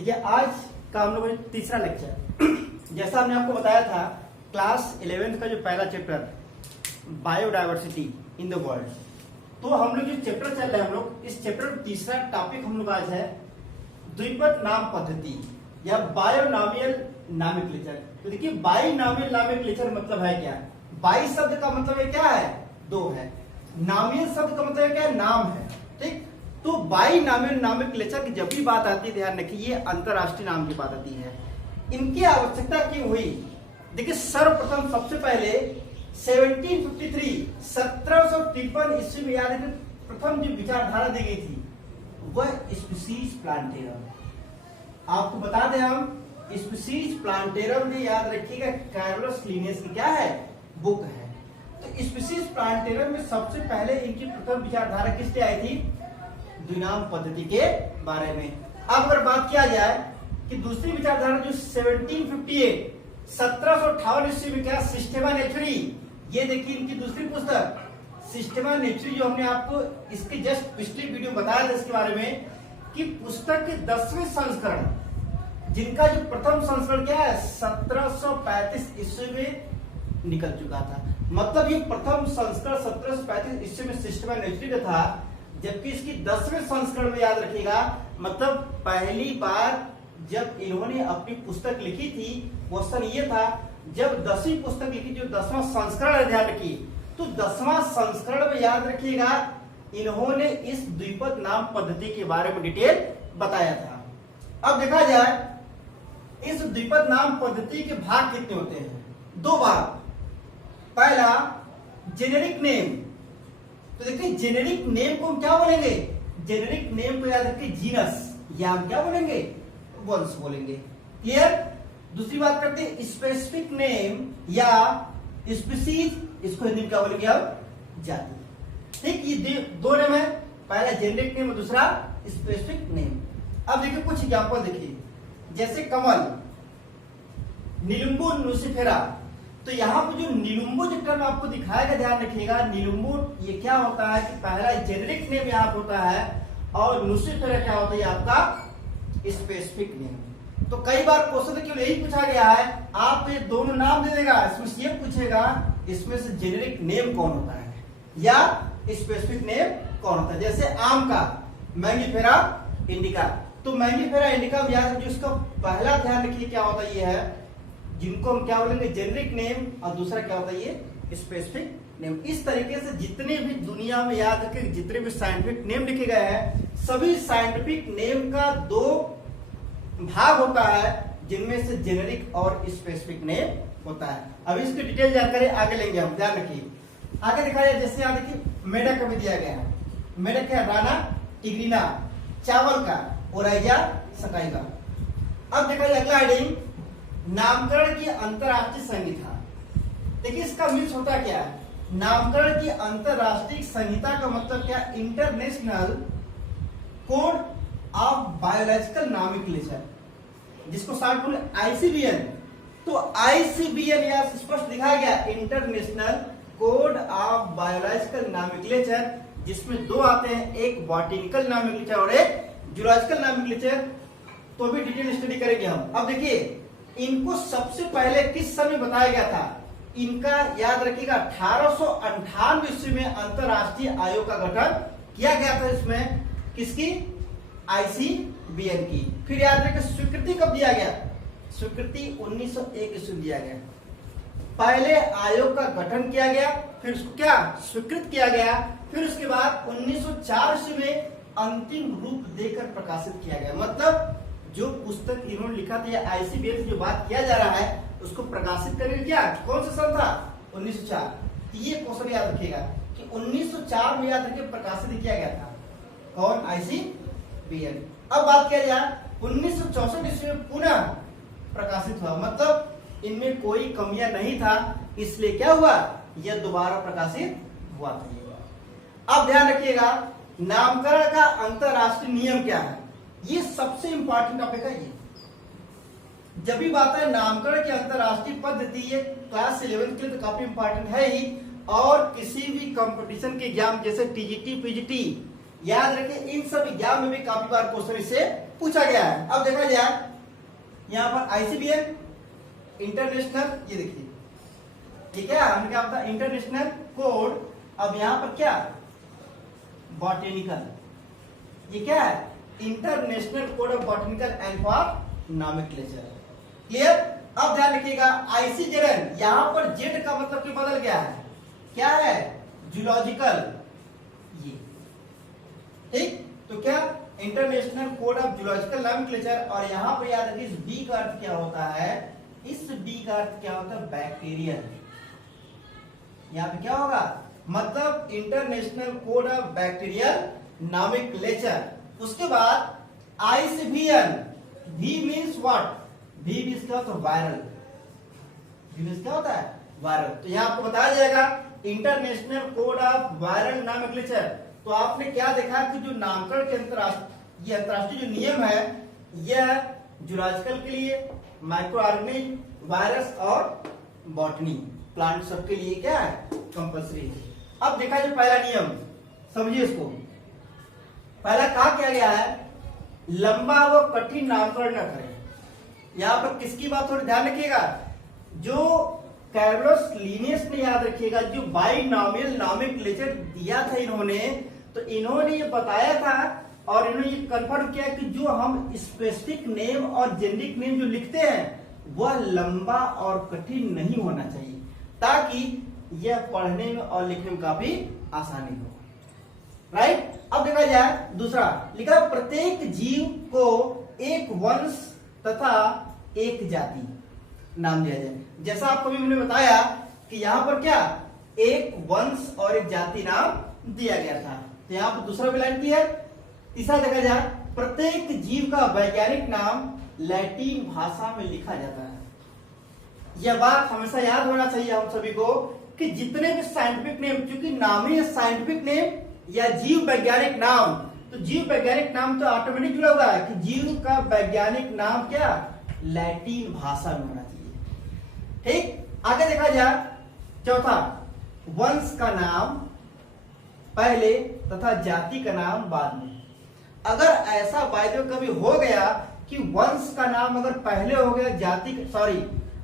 ठीक है, आज का हम लोग का तीसरा लेक्चर। जैसा हमने आपको बताया था क्लास 11th का जो पहला chapter biodiversity in the world, तो हम लोग जो चैप्टर चल रहा है हम लोग इस चैप्टर का तीसरा टॉपिक हम लोग आज है द्विपद नाम पद्धति या बायोनॉमियल नॉमेनक्लेचर। तो देखिए बायोनॉमियल नॉमेनक्लेचर मतलब है क्या। बाई शब्द का मतलब है क्या है, दो है। नॉमियल शब्द का मतलब है क्या है, नाम है। ठीक, तो बायोनॉमियल नॉमेनक्लेचर की जब भी बात आती है ध्यान रखिए ये अंतरराष्ट्रीय नाम की बात आती है। इनकी आवश्यकता क्यों हुई, देखिए सर्वप्रथम सबसे पहले 1753 ईस्वी में याद है प्रथम जो विचारधारा दी गई थी वह स्पीसीज प्लांटेरम। आपको बता दें हम स्पीसीज प्लांटेरम में याद रखिएगा कार्लोस लिनियस की क्या है, बुक है। तो स्पीसीज प्लांटेरम में सबसे पहले इनकी प्रथम विचारधारा किससे आई थी, द्विनाम पद्धति के बारे में। अब अगर बात किया जाए कि दूसरी विचारधारा जो 1758 ईस्वी में क्या सिस्टेमा नेचुरी, ये देखिए इनकी दूसरी पुस्तक सिस्टेमा नेचुरी जो हमने आपको इसके जस्ट पिछली वीडियो बताया था इसके बारे में कि पुस्तक के 10वें संस्करण जिनका जो प्रथम संस्करण क्या है 1735 ईस्वी में निकल चुका था। मतलब ये प्रथम संस्करण 1735 ईस्वी में सिस्टेमा नेचुरी का था, जबकि इसकी 10वें संस्करण में याद रखिएगा मतलब पहली बार जब इन्होंने अपनी पुस्तक लिखी थी वो सन ये था जब 10वीं पुस्तक लिखी जो 10वां संस्करण है, ध्यान रखिए। तो 10वां संस्करण में याद रखिएगा इन्होंने इस द्विपद नाम पद्धति के बारे में डिटेल बताया था। अब देखा जाए इस द्विपद नाम पद्धति के भाग कितने होते हैं, दो भाग। पहला जेनेरिक नेम, तो देखिए जेनेरिक नेम को हम क्या बोलेंगे, जेनेरिक नेम को याद रखिए जीनस, या हम क्या बोलेंगे, वंश बोलेंगे। क्लियर। दूसरी बात करते हैं स्पेसिफिक नेम या स्पीसीज, इसको हिंदी में क्या बोलेंगे अब, जाति। ठीक, ये दो नेम है, पहला जेनेरिक नेम और दूसरा स्पेसिफिक नेम। अब देखिए कुछ एग्जांपल देखिए, जैसे कमल, निलुम्बू नुसिफेरा। तो यहाँ पर जो निलुम्बू जो टर्म आपको दिखाएगा ध्यान रखिएगा, निलुम्बू ये क्या होता है कि पहला जेनेरिक नेम यहाँ होता है और नुसिफेरा क्या होता है आपका स्पेसिफिक नेम। तो कई बार क्वेश्चन केवल यही पूछा गया है, आप ये दोनों नाम दे देगा, इसमें से ये पूछेगा इसमें से जेनेरिक नेम कौन होता है या स्पेसिफिक नेम कौन होता है। जैसे आम का मैंगीफेरा इंडिका, तो मैंगीफेरा इंडिका में याद रखिए उसका पहला ध्यान रखिए क्या होता है, ये है जिनको हम क्या बोलेंगे जेनेरिक नेम और दूसरा क्या होता है ये स्पेसिफिक नेम। इस तरीके से जितने भी दुनिया में याद रखिए जितने भी साइंटिफिक नेम लिखे गए हैं सभी साइंटिफिक नेम का दो भाग होता है जिनमें से जेनेरिक और स्पेसिफिक नेम होता है। अब इसकी डिटेल जानकारी आगे लेंगे हम, ध्यान रखिए। आगे दिखाया जाए जैसे यहाँ देखिए मेढक भी दिया गया है, मेढक का राना टिग्रिना, चावल का ओराइजा सकाइगा। अब देखा जाए अगला हेडिंग नामकरण की अंतरराष्ट्रीय संहिता। देखिए इसका मीन्स होता क्या है, नामकरण की अंतरराष्ट्रीय संहिता का मतलब क्या, international code of biological nomenclature, जिसको शॉर्ट बोले आईसीबीएन। तो आईसीबीएन या स्पष्ट दिखाया गया international code of biological nomenclature, जिसमें दो आते हैं, एक बॉटनिकल नॉमेनक्लेचर और एक जूलॉजिकल नॉमेनक्लेचर। तो भी डिटेल स्टडी करेंगे हम। अब देखिए इनको सबसे पहले किस समय बताया गया था, इनका याद रखिएगा 1898 ईस्वी में अंतरराष्ट्रीय आयोग का गठन किया गया था, इसमें किसकी, आईसीबीएन की। फिर याद रखिए स्वीकृति कब दिया गया, स्वीकृति 1901 ईस्वी में दिया गया। पहले आयोग का गठन किया गया, फिर उसको क्या स्वीकृत किया गया, फिर उसके बाद 1904 ईस्वी में अंतिम रूप देकर प्रकाशित किया गया। मतलब जो पुस्तक इन्होंने लिखा था या आईसीबीएन से जो बात किया जा रहा है उसको प्रकाशित करने क्या कौन सा सन था, 1904। ये क्वेश्चन याद रखिएगा कि 1904 में याद रखिए प्रकाशित किया गया था, कौन, आईसीबीएन। अब बात किया जाए 1964 ईस्वी में पुनः प्रकाशित हुआ, मतलब इनमें कोई कमियां नहीं था, इसलिए क्या हुआ, यह दोबारा प्रकाशित हुआ था। अब ध्यान रखिएगा नामकरण का अंतरराष्ट्रीय नियम क्या है, ये सबसे इंपॉर्टेंट टॉपिक है। ये जब भी बात है नामकरण की अंतरराष्ट्रीय पद्धति, ये क्लास 11 के लिए तो काफी इंपॉर्टेंट है ही, और किसी भी कंपटीशन के एग्जाम जैसे टीजीटी पीजीटी याद रखें इन सब एग्जाम में भी काफी बार क्वेश्चन इससे पूछा गया है। अब देखा जाए यहाँ पर आईसीबीएन इंटरनेशनल, ये देखिए ये क्या हमने क्या बताया, इंटरनेशनल कोड। अब यहाँ पर क्या बॉटेनिकल, ये क्या है international code of botanical and for nomenclature. Clear. अब ध्यान रखिएगा आईसीजेड, यहाँ पर जेड का मतलब क्यों बदल गया है, क्या है जूलॉजिकल, ये ठीक। तो क्या international code of zoological nomenclature. और यहाँ पर याद रखिए इस बी का अर्थ क्या होता है, इस बी का अर्थ क्या होता है बैक्टीरियल। यहाँ पे क्या होगा मतलब international code of bacterial nomenclature. उसके बाद ICVN, V means what, V means क्या होता है वायरल, वी मींस क्या होता है वायरल। तो यहाँ आपको बताया जाएगा international code of viral nomenclature. तो आपने क्या देखा कि जो नामकरण के ये अंतरराष्ट्रीय जो नियम है यह जूलॉजिकल के लिए, माइक्रो ऑर्गेनिज्म, वायरस और बॉटनी प्लांट सबके लिए क्या है कंपल्सरी है। अब देखा जाए पहला नियम, समझिए इसको। पहला कहा किया गया है लंबा व कठिन नामकरण न करें। यहां पर किसकी बात थोड़ी ध्यान रखिएगा, जो कैरोलस लिनियस ने, याद रखिएगा जो बाइनॉमियल नॉमेनक्लेचर दिया था इन्होंने, तो इन्होंने ये बताया था और इन्होंने ये कंफर्म किया कि जो हम स्पेसिफिक नेम और जेनेरिक नेम जो लिखते हैं वह लंबा और कठिन नहीं होना चाहिए, ताकि यह पढ़ने में और लिखने में काफी आसानी हो। राइट। अब देखा जाए दूसरा, लिखा प्रत्येक जीव को एक वंश तथा एक जाति नाम दिया जाए। जैसा आपको भी मैंने बताया कि यहाँ पर क्या एक वंश और एक जाति नाम दिया गया था। तो यहाँ पर दूसरा भी लाइन की है। तीसरा देखा जाए प्रत्येक जीव का वैज्ञानिक नाम लैटिन भाषा में लिखा जाता है। यह बात हमेशा याद होना चाहिए हम सभी को कि जितने भी साइंटिफिक नेम, क्योंकि नाम ही साइंटिफिक नेम या जीव वैज्ञानिक नाम, तो जीव वैज्ञानिक नाम तो ऑटोमेटिक जुड़ा हुआ है कि जीव का वैज्ञानिक नाम क्या लैटिन भाषा में होना चाहिए। ठीक। आगे देखा जाए चौथा, वंश का नाम पहले तथा जाति का नाम बाद में। अगर ऐसा वायदे कभी हो गया कि वंश का नाम अगर पहले हो गया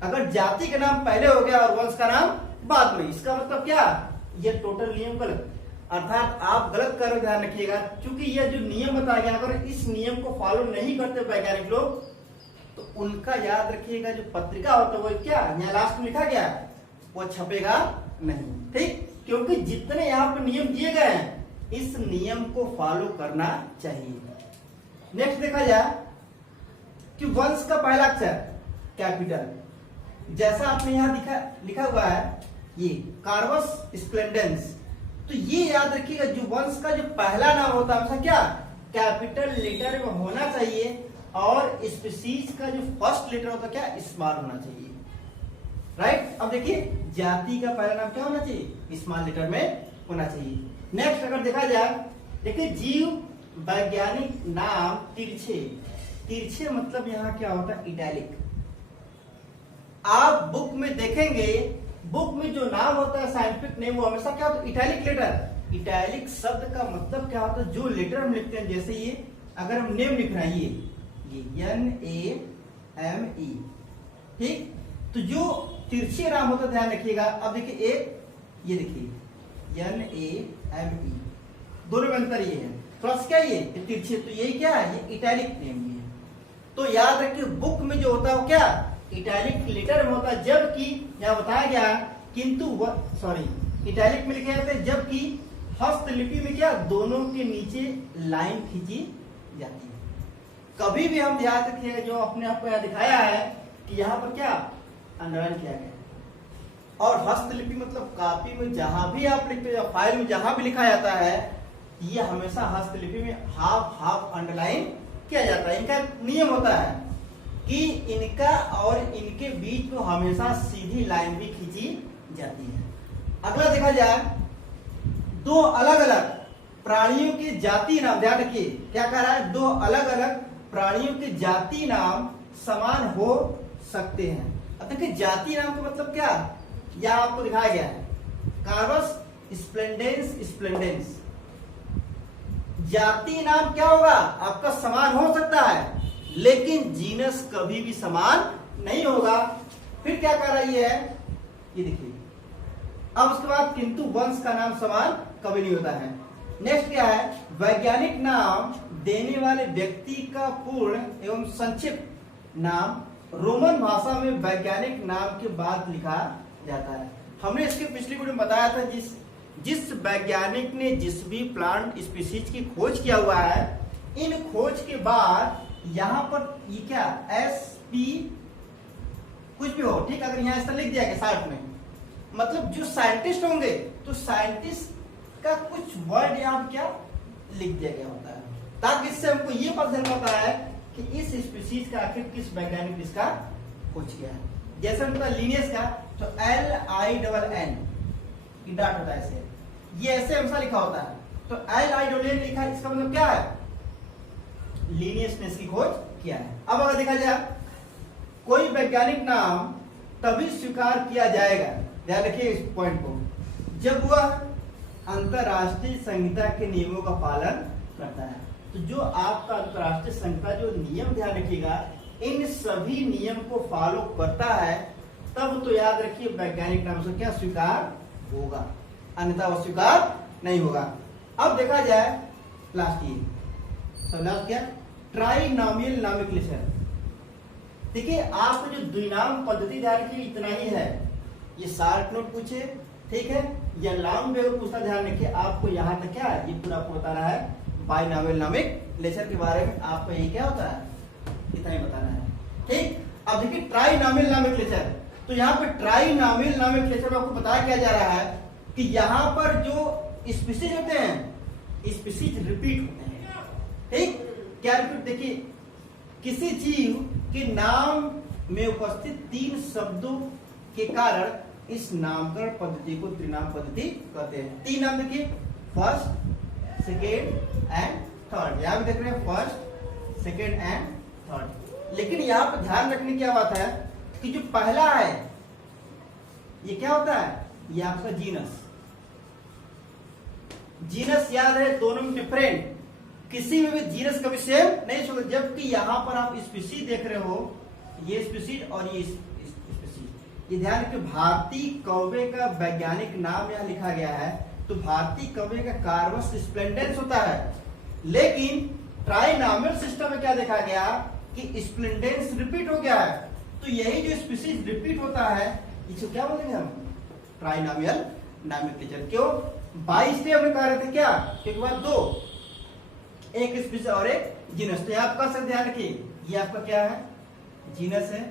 अगर जाति का नाम पहले हो गया और वंश का नाम बाद में, इसका मतलब क्या, ये टोटल नियम गलत, अर्थात आप गलत कर रहे, ध्यान रखिएगा। क्योंकि यह जो नियम बताया गया अगर इस नियम को फॉलो नहीं करते वैज्ञानिक लोग तो उनका याद रखिएगा जो पत्रिका होता है वो क्या यहाँ लास्ट में लिखा गया वो छपेगा नहीं। ठीक। क्योंकि जितने यहाँ पे नियम दिए गए हैं इस नियम को फॉलो करना चाहिए। नेक्स्ट देखा जाए कि वंश का पहला अक्षर कैपिटल, जैसा आपने यहाँ लिखा हुआ है ये कार्बस स्प्लेंडेंस, तो ये याद रखिएगा जो वंश का जो पहला नाम होता है हमेशा क्या कैपिटल लेटर में होना चाहिए और स्पीशीज का जो फर्स्ट लेटर होता है क्या स्मॉल होना चाहिए। राइट। अब देखिए जाति का पहला नाम क्या होना चाहिए स्मॉल लेटर में होना चाहिए। नेक्स्ट अगर देखा जाए, देखिए जीव वैज्ञानिक नाम तिरछे मतलब यहाँ क्या होता है इटैलिक। आप बुक में देखेंगे, बुक में जो नाम होता है साइंटिफिक नेम वो हमेशा क्या होता है इटैलिक लेटर। इटैलिक शब्द का मतलब क्या होता है जो लेटर हम लिखते हैं, जैसे ये अगर हम नेम लिख रहे हैं ये NAME, ठीक। तो जो तिरछे नाम होता है ध्यान रखिएगा। अब देखिए एक ये देखिए NAME, दोनों में अंतर ये है, प्लस क्या ये तिरछे, तो यही क्या है ये इटैलिक नेम भी है। तो याद रखिए बुक में जो होता है वो क्या इटैलिक लेटर में होता है, जबकि यहाँ बताया गया किंतु इटैलिक में लिखे जाते हैं, जबकि हस्तलिपि में क्या दोनों के नीचे लाइन खींची जाती है। कभी भी हम ध्यान रखिएगा जो अपने आप को यहाँ दिखाया है कि यहाँ पर क्या अंडरलाइन किया गया, और हस्तलिपि मतलब कॉपी में जहां भी आप लिखते हैं फाइल में जहां भी लिखा जाता है ये हमेशा हस्तलिपि में हाफ अंडरलाइन किया जाता है। इनका नियम होता है कि इनका और इनके बीच में हमेशा सीधी लाइन भी खींची जाती है। अगला देखा जाए दो अलग अलग प्राणियों के जाति नाम, ध्यान रखिए क्या कह रहा है, दो अलग अलग प्राणियों के जाति नाम समान हो सकते हैं। अब देखिए जाति नाम का मतलब क्या, यह आपको दिखाया गया है कार्बस स्प्लेंडेंस जातीय नाम क्या होगा आपका समान हो सकता है, लेकिन जीनस कभी भी समान नहीं होगा। फिर क्या कर रही है, ये देखिए। अब उसके बाद किंतु वंश का नाम समान कभी नहीं होता है। नेक्स्ट क्या है, वैज्ञानिक नाम देने वाले व्यक्ति का पूर्ण एवं संक्षिप्त नाम रोमन भाषा में वैज्ञानिक नाम के बाद लिखा जाता है। हमने इसके पिछली वीडियो में बताया था, जिस वैज्ञानिक ने जिस भी प्लांट स्पीशीज की खोज किया हुआ है, इन खोज के बाद यहाँ पर ये क्या SP कुछ भी हो, ठीक, अगर यहाँ ऐसा लिख दिया गया साथ में, मतलब जो साइंटिस्ट होंगे तो साइंटिस्ट का कुछ वर्ड यहाँ क्या लिख दिया गया होता है, ताकि इससे हमको ये पता चल पाता है कि इस स्पीशीज का आखिर किस वैज्ञानिक ने इसका खोज किया है। जैसे उनका लीनियस का तो LINN डॉट होता है, ऐसे ये ऐसे हमेशा लिखा होता है, तो LINN लिखा है, इसका मतलब क्या है, लीनियस ने इसकी खोज किया है। अब अगर देखा जाए कोई वैज्ञानिक नाम तभी स्वीकार किया जाएगा, ध्यान रखिए इस पॉइंट को, जब वह अंतरराष्ट्रीय संहिता के नियमों का पालन करता है। तो जो आपका अंतरराष्ट्रीय संहिता जो नियम, ध्यान रखिएगा, इन सभी नियम को फॉलो करता है, तब तो याद रखिए वैज्ञानिक नाम से क्या स्वीकार होगा, अन्यथा वो स्वीकार नहीं होगा। अब देखा जाए लास्ट ये सब, लास्ट क्या, ट्राइनॉमियल नॉमेनक्लेचर। देखिए आपको जो द्विनाम पद्धति ध्यान रखिए इतना ही है, ये शार्ट नोट पूछे, ठीक है, या लॉन्ग में पूछना, ध्यान रखिए आपको यहाँ तक क्या है, ये पूरा आपको बता रहा है बाइनॉमियल नॉमेनक्लेचर के बारे में, आपको ये क्या होता है इतना ही बताना है, ठीक। अब देखिए ट्राइनॉमियल नॉमेनक्लेचर, तो यहाँ पे ट्राइनॉमियल नॉमेनक्लेचर में आपको बताया क्या जा रहा है कि यहाँ पर जो स्पीशीज होते हैं, स्पीशीज रिपीट होते हैं, ठीक। क्या रिपीट, देखिए किसी जीव के नाम में उपस्थित 3 शब्दों के कारण इस नामकरण पद्धति को त्रिनाम पद्धति कहते हैं। 3 नाम देखिए, फर्स्ट, सेकेंड एंड थर्ड, यहाँ भी देख रहे हैं फर्स्ट, सेकेंड एंड थर्ड। लेकिन यहाँ पर ध्यान रखने की क्या बात है कि जो पहला है ये क्या होता है, ये आपका जीनस। जीनस याद है दोनों में डिफरेंट, किसी में भी जीनस कभी सेम नहीं होगा। जबकि यहाँ पर आप स्पीशीज देख रहे हो, ये स्पीशीज और ये स्पीशीज, ये ध्यान रखिए। भारतीय कौवे का वैज्ञानिक नाम यहाँ लिखा गया है, तो भारतीय कौवे का कार्बस स्प्लेंडेंस होता है, लेकिन ट्राइनॉमियल सिस्टम में क्या देखा गया कि स्प्लेंडेंस रिपीट हो गया है। तो यही जो स्पीशीज रिपीट होता है इसको क्या बोलेंगे हम, ट्राइनॉमियल नॉमेनक्लेचर। क्यों, 22 हमने कह रहे थे क्या, एक बार 2, एक स्पीशीज और एक जीनस। तो आपका सब ध्यान रखिए, ये आपका क्या है जीनस है,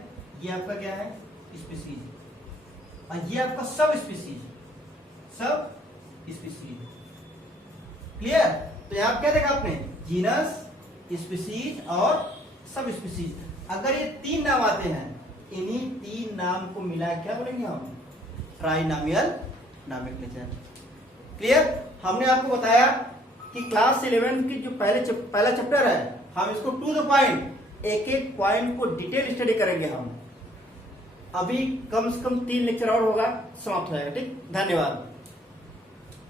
ये आपका क्या है स्पीशीज, और ये आपका सब स्पीशीज, सब स्पीशीज। क्लियर। तो यहाँ क्या देखा आपने, जीनस, स्पीशीज और सब स्पीशीज। अगर ये 3 नाम आते हैं, इन्हीं 3 नाम को मिला क्या बोलेंगे हम, ट्राइनॉमियल नॉमेनक्लेचर। क्लियर। हमने आपको बताया कि क्लास 11 की जो पहला चैप्टर है, हम इसको टू द पॉइंट एक एक पॉइंट को डिटेल स्टडी करेंगे हम। अभी कम से कम 3 लेक्चर और होगा, समाप्त हो जाएगा, ठीक। धन्यवाद।